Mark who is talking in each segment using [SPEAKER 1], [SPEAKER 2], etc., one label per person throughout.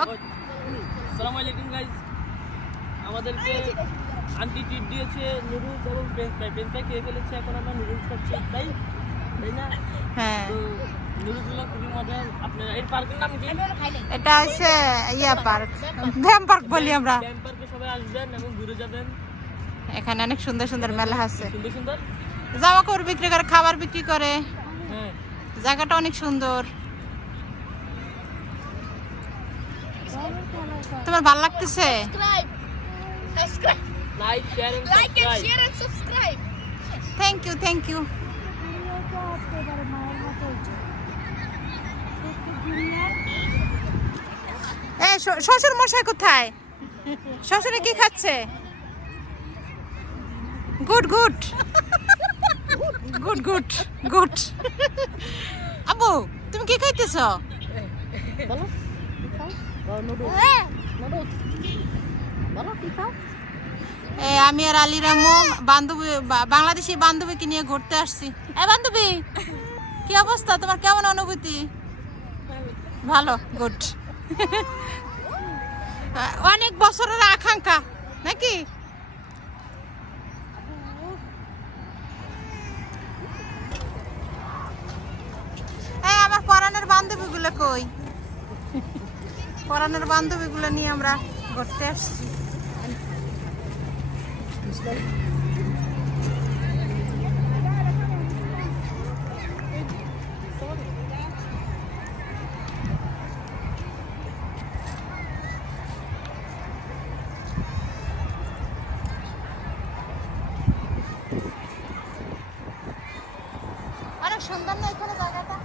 [SPEAKER 1] সালাম আলাইকুম গাইজ আমাদেরকে আন্টি ট্রিট দিয়েছে নুডলস এবং ফ্রেঞ্চ ফ্রাই ফ্রেঞ্চ ফ্রাই খেয়ে ফেলেছে এখন আমরা নুডলস খাচ্ছি তাই? তাই না?
[SPEAKER 2] হ্যাঁ।
[SPEAKER 1] নুডলসগুলো খুবই মজার। আপনারা এই পার্কের নাম কি?
[SPEAKER 2] এটা ইয়া পার্ক ভ্যাম পার্ক বলি আমরা।
[SPEAKER 1] পার্কে সবাই আসবেন এবং ঘুরে যাবেন।
[SPEAKER 2] এখানে অনেক সুন্দর সুন্দর মেলা আছে।
[SPEAKER 1] সুন্দর সুন্দর?
[SPEAKER 2] জামা কাপড় বিক্রি করে খাবার বিক্রি করে।
[SPEAKER 1] হ্যাঁ।
[SPEAKER 2] জায়গাটা অনেক সুন্দর। তোমার ভালো লাগতেছে?
[SPEAKER 3] Subscribe. Subscribe.
[SPEAKER 1] Like share and
[SPEAKER 3] Like and
[SPEAKER 1] subscribe
[SPEAKER 3] share and subscribe.
[SPEAKER 2] Thank you thank you এ শ্বশুর মশাই কোথায়? শ্বশুরে কি খাচ্ছে? Good good. Good good good. Abu তুমি কি খাইতেছ?
[SPEAKER 1] বলো
[SPEAKER 2] আমি আর আলী রামু বান্ধবী বাংলাদেশি বান্ধবীকে নিয়ে ঘুরতে আসছি। এ বান্ধবী! কি অবস্থা? তোমার কেমন অনুভূতি? ভালো গুড অনেক বছরের আকাঙ্ক্ষা নাকি? আমার পরানের বান্ধবীগুলো কই? পরানের বান্ধবীগুলো নিয়ে আমরা ঘুরতে আসছি। অনেক সুন্দর না এখানে জায়গাটা?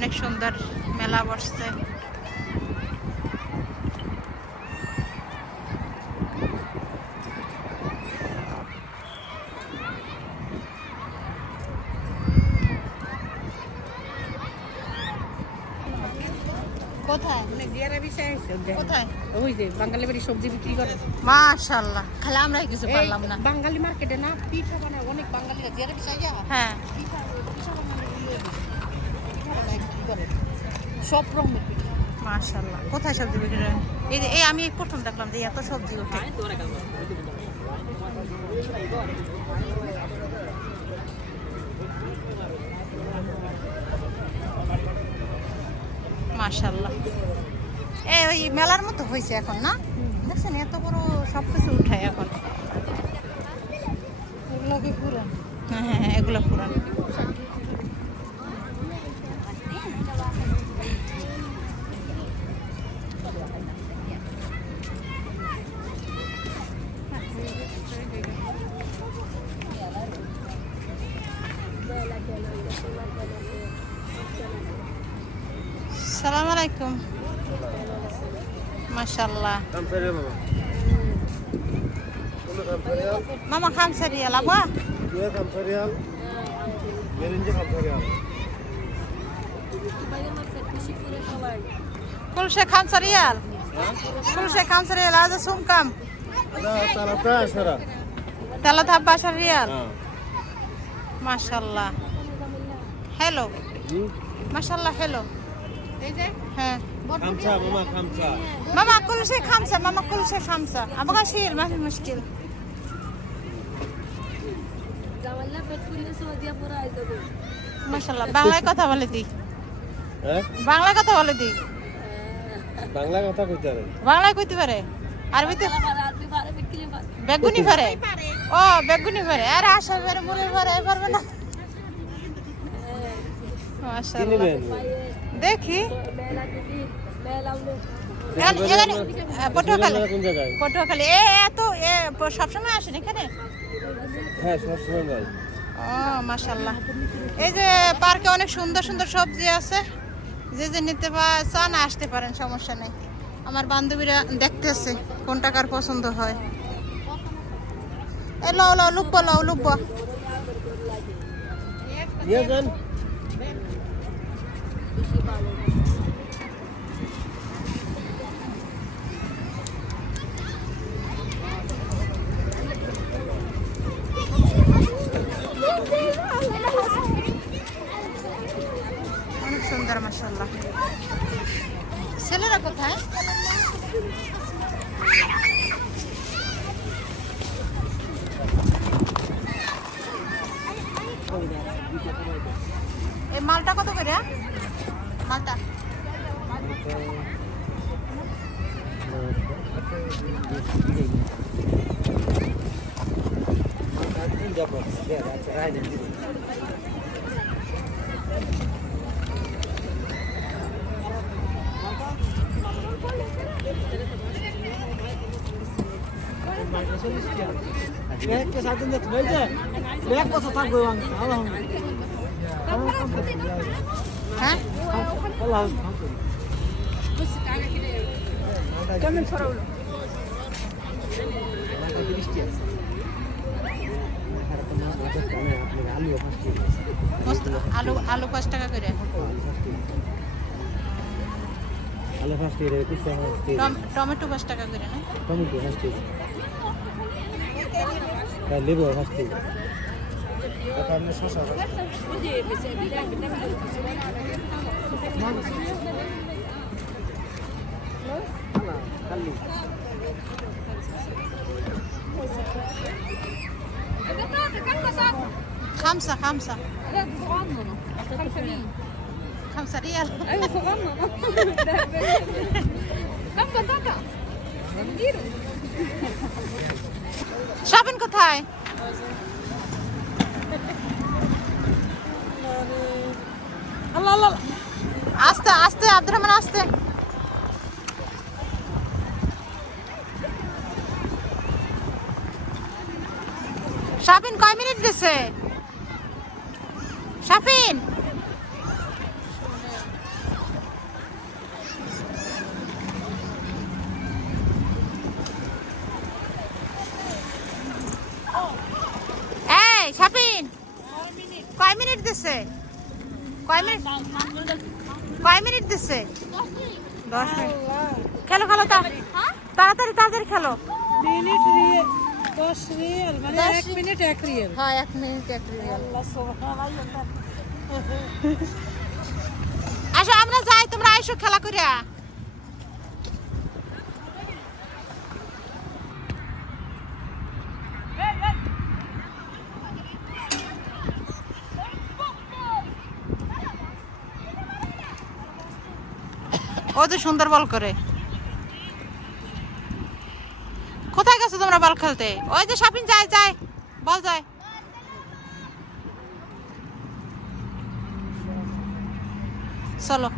[SPEAKER 2] অনেক সুন্দর মেলা বসছে। কোথায়? কোথায়?
[SPEAKER 4] ওই যে বাঙালি বাড়ি সবজি বিক্রি করে।
[SPEAKER 2] মাশাল্লাহ। খালি আমরাই কিছু পারলাম না।
[SPEAKER 4] বাঙালি মার্কেটে না পিঠা বানায় অনেক বাঙালিরা। জিয়ারা পিঠা
[SPEAKER 2] হ্যাঁ।
[SPEAKER 4] পিঠা সব রকমের পিঠা।
[SPEAKER 2] মাশাল্লাহ কোথায় সবজি বিক্রি? এই এই আমি প্রথম দেখলাম যে এত সবজি ওঠে মাশাল্লাহ এই ওই মেলার মতো হয়েছে এখন না? দেখছেন এত বড় সব কিছু উঠায় এখন।
[SPEAKER 4] এগুলো কি পুরান?
[SPEAKER 2] হ্যাঁ হ্যাঁ হ্যাঁ এগুলো পুরান। সালাম আলাইকুম মাশাল্লাহ মামা খাম সারিয়াল আবা। খাম সারিয়াল। খাম সারিয়াল আজ সুমকাম. তেলা থাব্বা সারিয়াল।
[SPEAKER 5] Ha.
[SPEAKER 2] মাশাল্লাহ হ্যালো? মাশাল্লাহ হ্যালো হ্যাঁ. মামা কুলসে খামসা মামা কুলসে খামসা আবগা শিল মা ফি মুশকিল। মাশাল্লাহ বাংলায় কথা বলে দি
[SPEAKER 5] Eh?
[SPEAKER 2] বাংলায় কথা বলে দি
[SPEAKER 5] বাংলা কথা কইতে পারে।
[SPEAKER 2] বাংলায় কইতে পারে। আরবিতে? বেগুনি পারে। ও বেগুনি পারে। আর আশা পারে মুড়ি পারে পারবে না। দেখি। পটুয়াখালী।
[SPEAKER 5] কোন
[SPEAKER 2] পটুয়াখালী। এ এত এ সবসময় আসেন এখানে?
[SPEAKER 5] হ্যাঁ সবসময়
[SPEAKER 2] ও মাশাল্লাহ এই যে পার্কে অনেক সুন্দর সুন্দর সবজি আছে। যে যে নিতে চান আসতে পারেন সমস্যা নেই। আমার বান্ধবীরা দেখতেছে কোনটা কার পছন্দ হয়। এ লও লও লুকবো লও লুকবো
[SPEAKER 5] নিয়ে যান
[SPEAKER 2] সুন্দর মাসাল্লাহ ছেলেরা কোথায়? এই মালটা কত করে মালটা। হ্যাঁ মস্ত আলু আলু পাঁচ টাকা করে।
[SPEAKER 5] আলু ফার্স্ট ইয়ার কুসা ফার্স্ট ইয়ার
[SPEAKER 2] টম- টমেটো পাঁচ টাকা 50 bu
[SPEAKER 5] olmaz değil. Efendim şaş alır. Bu diye mesela bir yer bir
[SPEAKER 2] خمسة خمسة
[SPEAKER 4] لا دي صغننة خمسة ريال
[SPEAKER 2] خمسة ريال
[SPEAKER 4] أيوة صغننة كم بطاطا؟ كبيرة
[SPEAKER 2] shopping কোথায়?
[SPEAKER 1] আল্লাহ আল্লাহ
[SPEAKER 2] আস্তে আস্তে আব্দুর রহমান আস্তে। শাপিন কয় মিনিট দিছে? শাপিন এই কয় মিনিট দিছে? কয় মিনিট কয় মিনিট দিচ্ছে দশ মিনিট। খেলো খেলো তা তাড়াতাড়ি তাড়াতাড়ি খেলো।
[SPEAKER 6] মিনিট রিয়েল দশ রিয়েল মানে এক মিনিট এক রিয়েল।
[SPEAKER 2] হ্যাঁ এক মিনিট এক রিয়াল। আসো আমরা যাই তোমরা আইসো খেলা করিয়া। যে সুন্দর বল করে। কোথায় গেছো তোমরা বল খেলতে? ওই যে শপিং যায় যায়। বল, যায়। চলো।